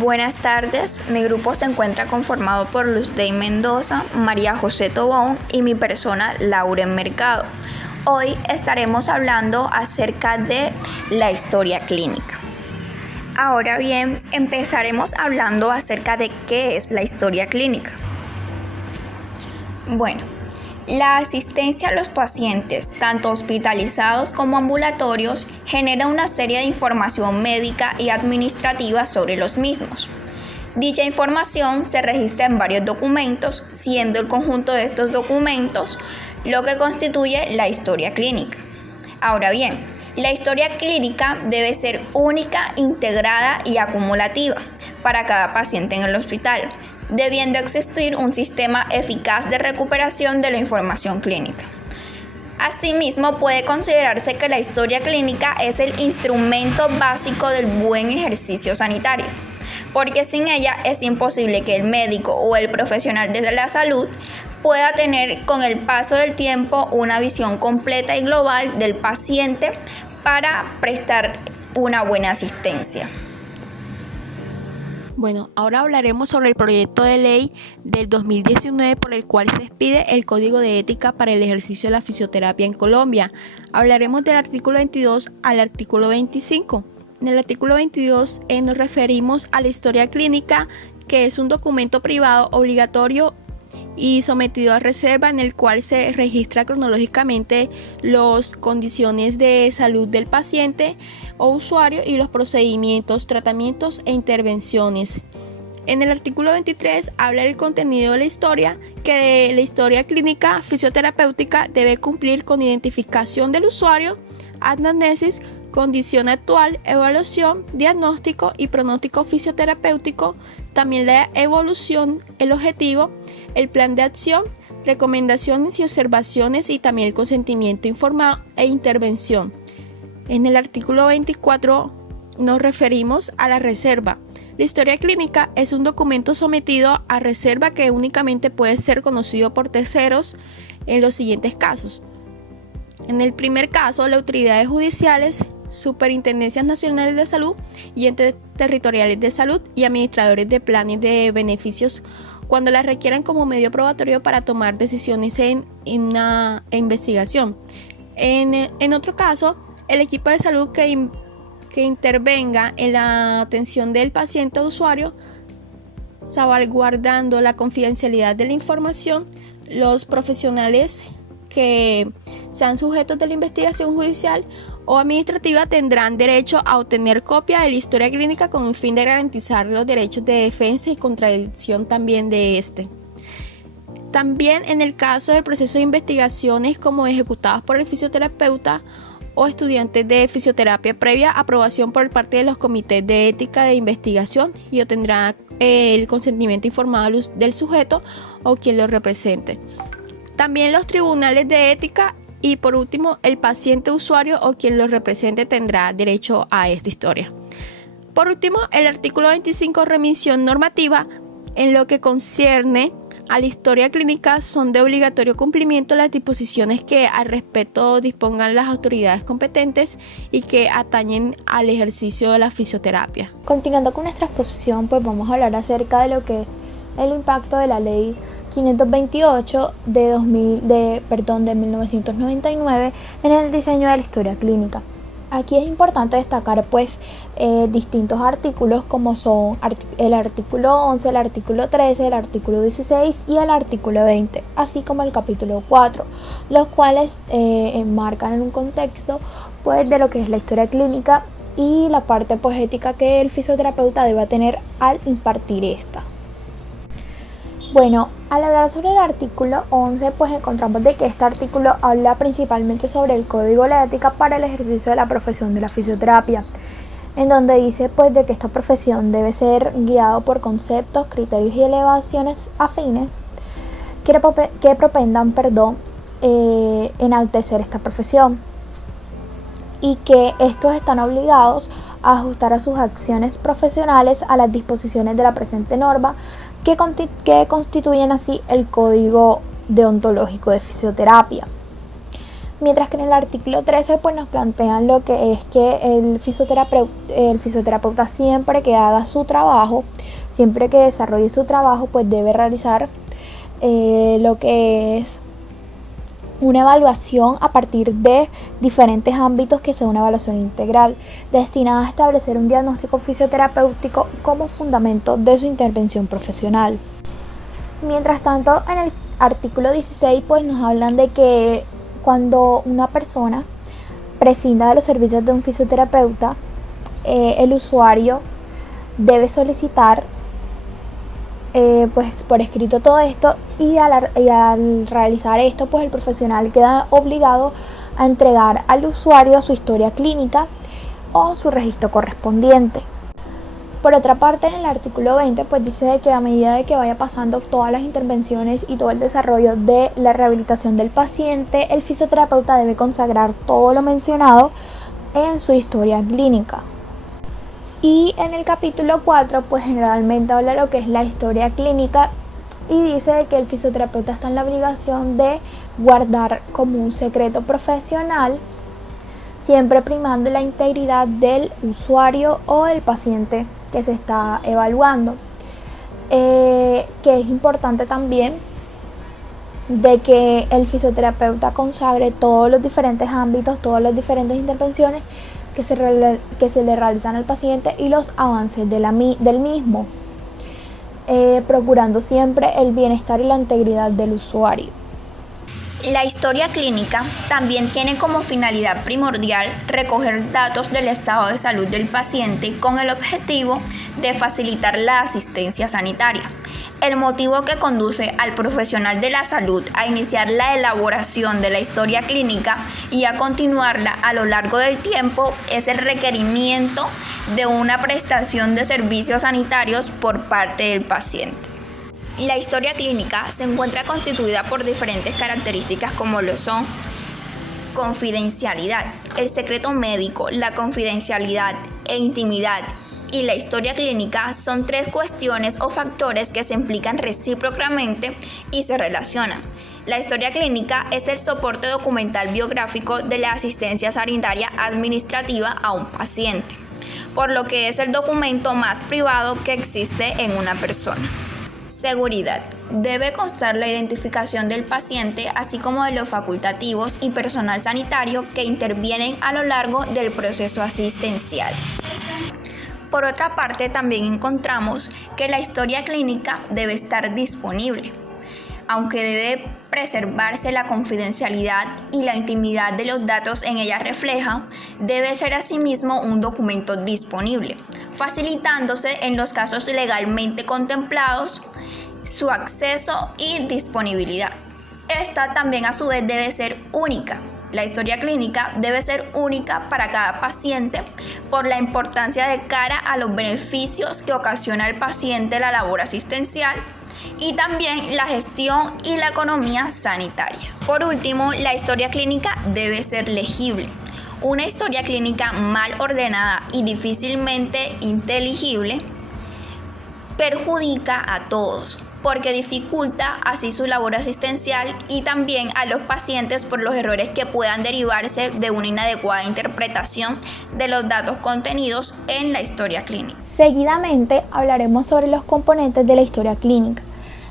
Buenas tardes, mi grupo se encuentra conformado por Luzday Mendoza, María José Tobón y mi persona Lauren Mercado. Hoy estaremos hablando acerca de la historia clínica. Ahora bien, empezaremos hablando acerca de qué es la historia clínica. Bueno, la asistencia a los pacientes, tanto hospitalizados como ambulatorios, genera una serie de información médica y administrativa sobre los mismos. Dicha información se registra en varios documentos, siendo el conjunto de estos documentos lo que constituye la historia clínica. Ahora bien, la historia clínica debe ser única, integrada y acumulativa para cada paciente en el hospital, debiendo existir un sistema eficaz de recuperación de la información clínica. Asimismo, puede considerarse que la historia clínica es el instrumento básico del buen ejercicio sanitario, porque sin ella es imposible que el médico o el profesional de la salud pueda tener con el paso del tiempo una visión completa y global del paciente para prestar una buena asistencia. Bueno, ahora hablaremos sobre el proyecto de ley del 2019 por el cual se expide el Código de Ética para el ejercicio de la fisioterapia en Colombia. Hablaremos del artículo 22 al artículo 25. En el artículo 22 nos referimos a la historia clínica, que es un documento privado obligatorio y sometido a reserva en el cual se registra cronológicamente las condiciones de salud del paciente o usuario y los procedimientos, tratamientos e intervenciones. En el artículo 23 habla del contenido de la historia, que de la historia clínica fisioterapéutica debe cumplir con identificación del usuario, anamnesis, condición actual, evaluación, diagnóstico y pronóstico fisioterapéutico, también la evolución, el objetivo, el plan de acción, recomendaciones y observaciones y también el consentimiento informado e intervención. En el artículo 24 nos referimos a la reserva. La historia clínica es un documento sometido a reserva que únicamente puede ser conocido por terceros en los siguientes casos. En el primer caso, las autoridades judiciales, superintendencias nacionales de salud y entes territoriales de salud y administradores de planes de beneficios cuando las requieran como medio probatorio para tomar decisiones en una investigación. En otro caso, el equipo de salud que intervenga en la atención del paciente o usuario, salvaguardando la confidencialidad de la información, los profesionales que sean sujetos de la investigación judicial o administrativa tendrán derecho a obtener copia de la historia clínica con el fin de garantizar los derechos de defensa y contradicción también de este. También en el caso del proceso de investigaciones como ejecutadas por el fisioterapeuta o estudiantes de fisioterapia previa aprobación por parte de los comités de ética de investigación y obtendrá el consentimiento informado del sujeto o quien lo represente. También los tribunales de ética y por último el paciente usuario o quien lo represente tendrá derecho a esta historia. Por último, el artículo 25, remisión normativa, en lo que concierne a la historia clínica son de obligatorio cumplimiento las disposiciones que al respecto dispongan las autoridades competentes y que atañen al ejercicio de la fisioterapia. Continuando con nuestra exposición, pues vamos a hablar acerca de lo que es el impacto de la ley 528 de 1999 en el diseño de la historia clínica. Aquí es importante destacar distintos artículos como son el artículo 11, el artículo 13, el artículo 16 y el artículo 20, así como el capítulo 4, los cuales enmarcan en un contexto de lo que es la historia clínica y la parte ética que el fisioterapeuta debe tener al impartir esta. Bueno, al hablar sobre el artículo 11, encontramos de que este artículo habla principalmente sobre el código de la ética para el ejercicio de la profesión de la fisioterapia, en donde dice de que esta profesión debe ser guiado por conceptos, criterios y elevaciones afines que propendan enaltecer esta profesión y que estos están obligados a ajustar a sus acciones profesionales a las disposiciones de la presente norma que constituyen así el código deontológico de fisioterapia. Mientras que en el artículo 13 pues nos plantean lo que es que el fisioterapeuta siempre que haga su trabajo, siempre que desarrolle su trabajo, pues debe realizar lo que es una evaluación a partir de diferentes ámbitos, que sea una evaluación integral destinada a establecer un diagnóstico fisioterapéutico como fundamento de su intervención profesional. Mientras tanto, en el artículo 16 pues nos hablan de que cuando una persona prescinda de los servicios de un fisioterapeuta, el usuario debe solicitar pues por escrito todo esto, y al realizar esto pues el profesional queda obligado a entregar al usuario su historia clínica o su registro correspondiente. Por otra parte, en el artículo 20 pues dice de que a medida de que vaya pasando todas las intervenciones y todo el desarrollo de la rehabilitación del paciente, el fisioterapeuta debe consagrar todo lo mencionado en su historia clínica. Y en el capítulo 4 pues generalmente habla de lo que es la historia clínica y dice de que el fisioterapeuta está en la obligación de guardar como un secreto profesional, siempre primando la integridad del usuario o del paciente que se está evaluando. Que es importante también de que el fisioterapeuta consagre todos los diferentes ámbitos, todas las diferentes intervenciones que se le realizan al paciente y los avances del mismo, procurando siempre el bienestar y la integridad del usuario. La historia clínica también tiene como finalidad primordial recoger datos del estado de salud del paciente con el objetivo de facilitar la asistencia sanitaria. El motivo que conduce al profesional de la salud a iniciar la elaboración de la historia clínica y a continuarla a lo largo del tiempo es el requerimiento de una prestación de servicios sanitarios por parte del paciente. La historia clínica se encuentra constituida por diferentes características como lo son confidencialidad, el secreto médico, la confidencialidad e intimidad y la historia clínica son tres cuestiones o factores que se implican recíprocamente y se relacionan. La historia clínica es el soporte documental biográfico de la asistencia sanitaria administrativa a un paciente, por lo que es el documento más privado que existe en una persona. Seguridad. Debe constar la identificación del paciente, así como de los facultativos y personal sanitario que intervienen a lo largo del proceso asistencial. Por otra parte, también encontramos que la historia clínica debe estar disponible, aunque debe preservarse la confidencialidad y la intimidad de los datos en ella refleja, debe ser asimismo un documento disponible, facilitándose en los casos legalmente contemplados su acceso y disponibilidad. Esta también a su vez debe ser única. La historia clínica debe ser única para cada paciente por la importancia de cara a los beneficios que ocasiona al paciente la labor asistencial y también la gestión y la economía sanitaria. Por último, la historia clínica debe ser legible. Una historia clínica mal ordenada y difícilmente inteligible perjudica a todos, porque dificulta así su labor asistencial y también a los pacientes por los errores que puedan derivarse de una inadecuada interpretación de los datos contenidos en la historia clínica. Seguidamente hablaremos sobre los componentes de la historia clínica,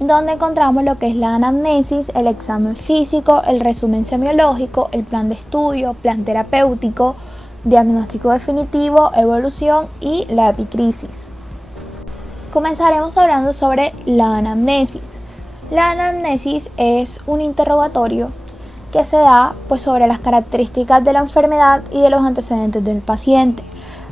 donde encontramos lo que es la anamnesis, el examen físico, el resumen semiológico, el plan de estudio, plan terapéutico, diagnóstico definitivo, evolución y la epicrisis. Comenzaremos hablando sobre la anamnesis. La anamnesis es un interrogatorio que se da sobre las características de la enfermedad y de los antecedentes del paciente.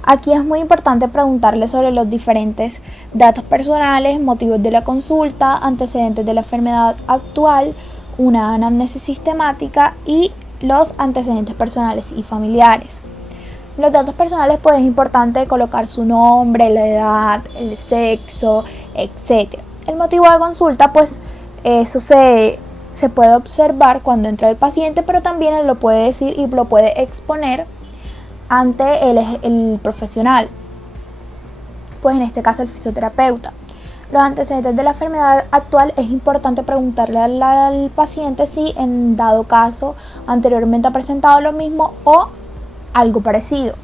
Aquí es muy importante preguntarle sobre los diferentes datos personales, motivos de la consulta, antecedentes de la enfermedad actual, una anamnesis sistemática y los antecedentes personales y familiares. Los datos personales pues es importante colocar su nombre, la edad, el sexo, etc. El motivo de consulta pues eso se puede observar cuando entra el paciente, pero también él lo puede decir y lo puede exponer ante el profesional, pues en este caso el fisioterapeuta. los antecedentes de la enfermedad actual, es importante preguntarle al paciente si en dado caso anteriormente ha presentado lo mismo o algo parecido.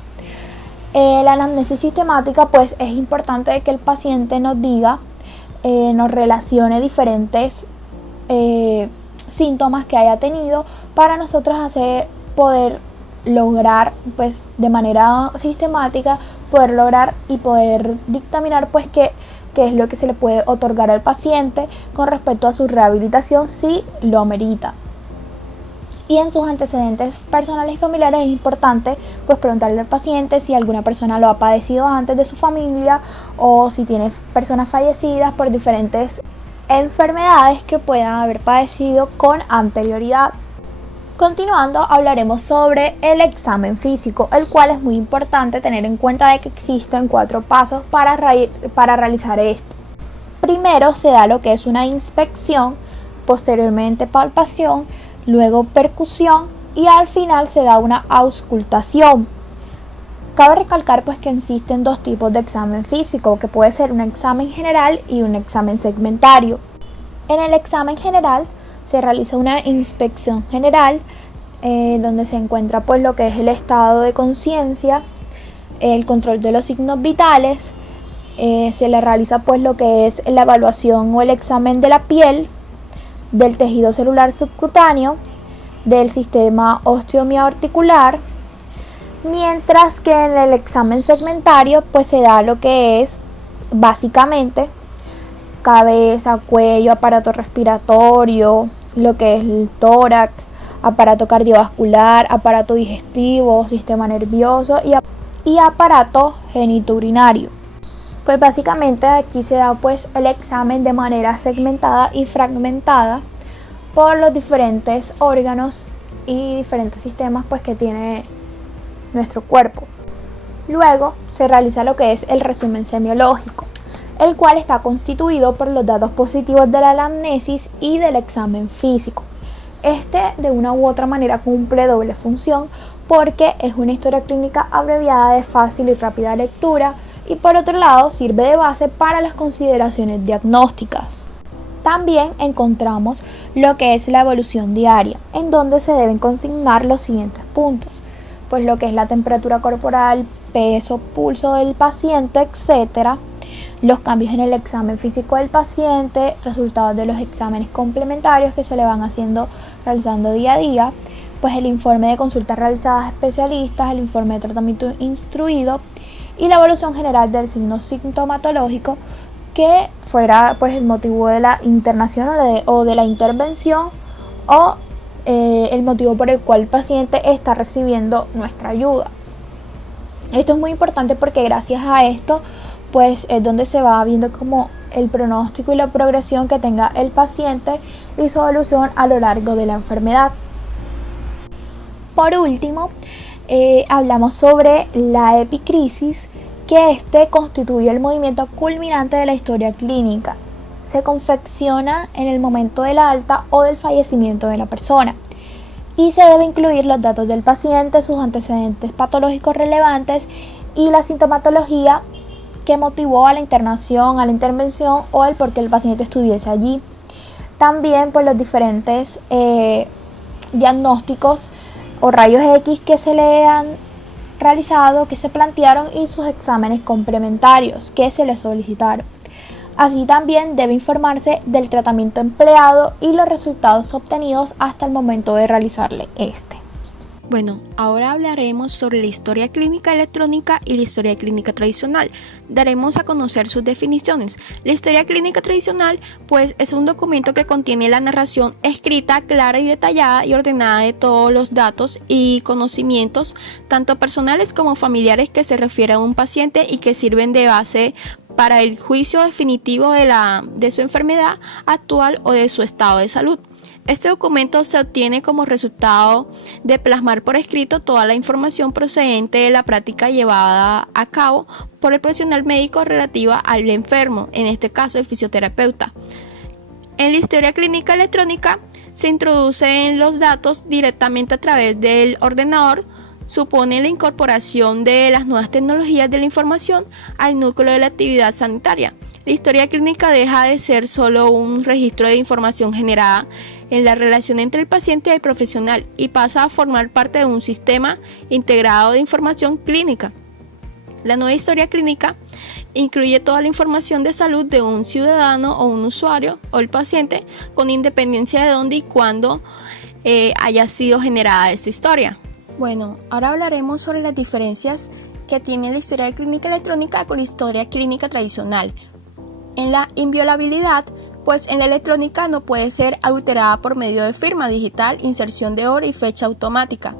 La anamnesis sistemática, pues es importante que el paciente nos diga, nos relacione diferentes síntomas que haya tenido para nosotros poder lograr, pues de manera sistemática, poder lograr y poder dictaminar pues qué es lo que se le puede otorgar al paciente con respecto a su rehabilitación si lo amerita. Y en sus antecedentes personales y familiares es importante pues preguntarle al paciente si alguna persona lo ha padecido antes de su familia o si tiene personas fallecidas por diferentes enfermedades que puedan haber padecido con anterioridad. Continuando, hablaremos sobre el examen físico, el cual es muy importante tener en cuenta de que existen 4 pasos para realizar esto. Primero se da lo que es una inspección, posteriormente palpación, luego percusión y al final se da una auscultación. Cabe recalcar pues que existen 2 tipos de examen físico, que puede ser un examen general y un examen segmentario. En el examen general se realiza una inspección general donde se encuentra pues lo que es el estado de conciencia, el control de los signos vitales, se le realiza pues lo que es la evaluación o el examen de la piel, del tejido celular subcutáneo, del sistema osteomioarticular, mientras que en el examen segmentario pues se da lo que es básicamente cabeza, cuello, aparato respiratorio, lo que es el tórax, aparato cardiovascular, aparato digestivo, sistema nervioso y aparato genitourinario. Pues básicamente aquí se da pues el examen de manera segmentada y fragmentada por los diferentes órganos y diferentes sistemas pues que tiene nuestro cuerpo. Luego se realiza lo que es el resumen semiológico, el cual está constituido por los datos positivos de la anamnesis y del examen físico. Este de una u otra manera cumple doble función porque es una historia clínica abreviada de fácil y rápida lectura y por otro lado sirve de base para las consideraciones diagnósticas. También encontramos lo que es la evolución diaria, en donde se deben consignar los siguientes puntos, pues lo que es la temperatura corporal, peso, pulso del paciente, etc. Los cambios en el examen físico del paciente, resultados de los exámenes complementarios que se le van realizando día a día, pues el informe de consultas realizadas a especialistas, el informe de tratamiento instruido y la evolución general del signo sintomatológico que fuera pues el motivo de la internación o de la intervención o el motivo por el cual el paciente está recibiendo nuestra ayuda. Esto es muy importante porque gracias a esto pues es donde se va viendo como el pronóstico y la progresión que tenga el paciente y su evolución a lo largo de la enfermedad. Por último, hablamos sobre la epicrisis, que constituye el movimiento culminante de la historia clínica. Se confecciona en el momento del alta o del fallecimiento de la persona y se debe incluir los datos del paciente, sus antecedentes patológicos relevantes y la sintomatología que motivó a la internación, a la intervención o el por qué el paciente estuviese allí. También por los diferentes diagnósticos o rayos X que se le han realizado, que se plantearon y sus exámenes complementarios que se le solicitaron. Así también debe informarse del tratamiento empleado y los resultados obtenidos hasta el momento de realizarle este. Bueno, ahora hablaremos sobre la historia clínica electrónica y la historia clínica tradicional. Daremos a conocer sus definiciones. La historia clínica tradicional, pues, es un documento que contiene la narración escrita, clara y detallada y ordenada de todos los datos y conocimientos, tanto personales como familiares, que se refieren a un paciente y que sirven de base para el juicio definitivo de su enfermedad actual o de su estado de salud. Este documento se obtiene como resultado de plasmar por escrito toda la información procedente de la práctica llevada a cabo por el profesional médico relativa al enfermo, en este caso el fisioterapeuta. En la historia clínica electrónica se introducen los datos directamente a través del ordenador. Supone la incorporación de las nuevas tecnologías de la información al núcleo de la actividad sanitaria. La historia clínica deja de ser solo un registro de información generada en la relación entre el paciente y el profesional y pasa a formar parte de un sistema integrado de información clínica. La nueva historia clínica incluye toda la información de salud de un ciudadano o un usuario o el paciente con independencia de dónde y cuándo haya sido generada esa historia. Bueno, ahora hablaremos sobre las diferencias que tiene la historia clínica electrónica con la historia clínica tradicional. En la inviolabilidad, pues en la electrónica no puede ser alterada por medio de firma digital, inserción de hora y fecha automática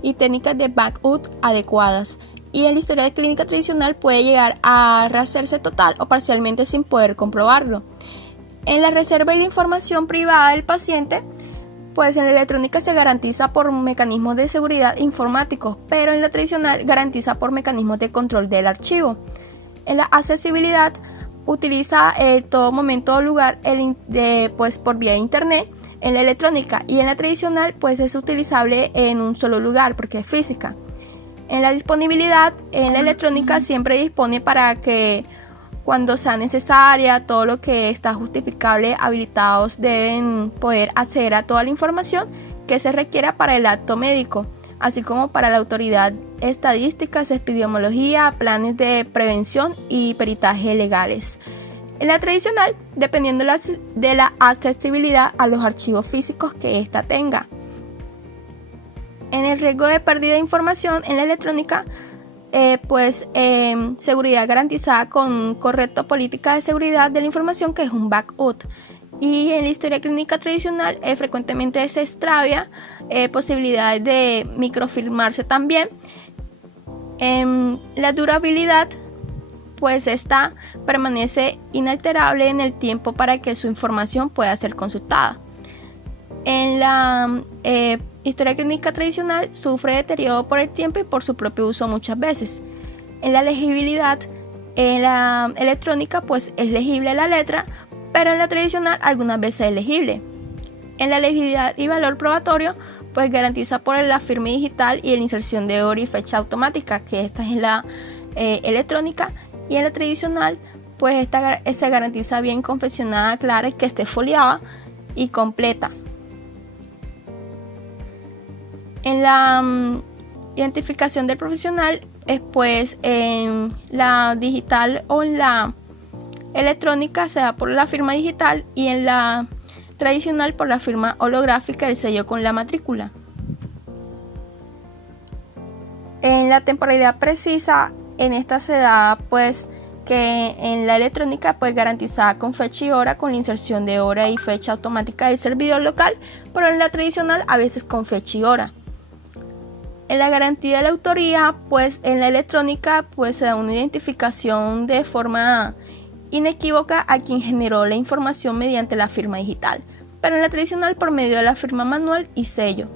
y técnicas de backup adecuadas. Y en la historia clínica tradicional puede llegar a rehacerse total o parcialmente sin poder comprobarlo. En la reserva y la información privada del paciente, pues en la electrónica se garantiza por mecanismos de seguridad informáticos, pero en la tradicional garantiza por mecanismos de control del archivo. En la accesibilidad utiliza en todo momento o lugar pues por vía de internet en la electrónica, y en la tradicional pues es utilizable en un solo lugar porque es física. En la disponibilidad, en la electrónica siempre dispone para que cuando sea necesaria, todo lo que está justificable, habilitados deben poder acceder a toda la información que se requiera para el acto médico, así como para la autoridad, estadísticas, epidemiología, planes de prevención y peritaje legales. En la tradicional, dependiendo de la accesibilidad a los archivos físicos que ésta tenga. En el riesgo de pérdida de información en la electrónica, seguridad garantizada con correcta política de seguridad de la información, que es un backup. Y en la historia clínica tradicional frecuentemente se extravia, posibilidades de microfilmarse también. La durabilidad, pues esta permanece inalterable en el tiempo para que su información pueda ser consultada. En la historia clínica tradicional sufre deterioro por el tiempo y por su propio uso muchas veces. En la legibilidad, en la electrónica pues es legible la letra, pero en la tradicional algunas veces es legible. En la legibilidad y valor probatorio pues garantiza por la firma digital y la inserción de hora y fecha automática, que esta es en la electrónica, y en la tradicional pues esta se garantiza bien confeccionada, clara y que esté foliada y completa. En la identificación del profesional, pues en la digital o en la electrónica se da por la firma digital y en la tradicional por la firma holográfica, el sello con la matrícula. En la temporalidad precisa, en esta se da pues que en la electrónica pues garantizada con fecha y hora, con la inserción de hora y fecha automática del servidor local, pero en la tradicional a veces con fecha y hora. En la garantía de la autoría, pues en la electrónica pues se da una identificación de forma inequívoca a quien generó la información mediante la firma digital, pero en la tradicional por medio de la firma manual y sello.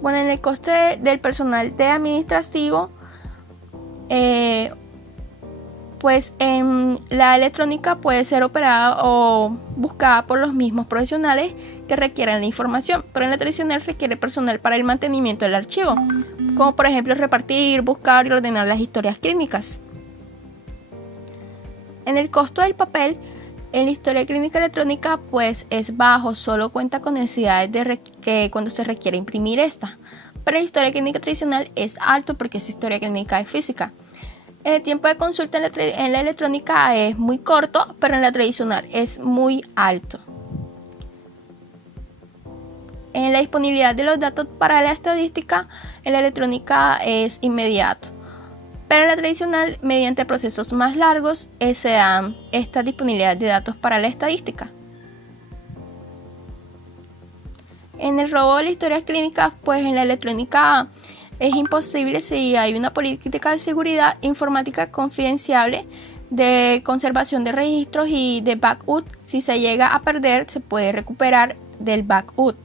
Bueno, en el coste del personal de administrativo, pues en la electrónica puede ser operada o buscada por los mismos profesionales que requieran la información, pero en la tradicional requiere personal para el mantenimiento del archivo, como por ejemplo repartir, buscar y ordenar las historias clínicas. En el costo del papel, en la historia clínica electrónica pues es bajo, solo cuenta con necesidades que cuando se requiere imprimir esta, pero en la historia clínica tradicional es alto porque esa historia clínica es física. El tiempo de consulta en la electrónica es muy corto, pero en la tradicional es muy alto. En la disponibilidad de los datos para la estadística, en la electrónica es inmediato, pero en la tradicional, mediante procesos más largos, se dan esta disponibilidad de datos para la estadística. En el robo de las historias clínicas, pues en la electrónica es imposible si hay una política de seguridad informática confidenciable, de conservación de registros y de backup. Si se llega a perder, se puede recuperar del backup.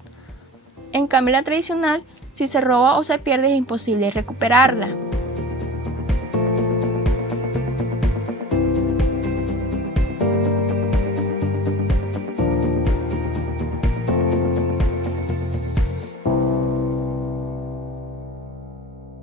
En cambio, la tradicional, si se roba o se pierde, es imposible recuperarla.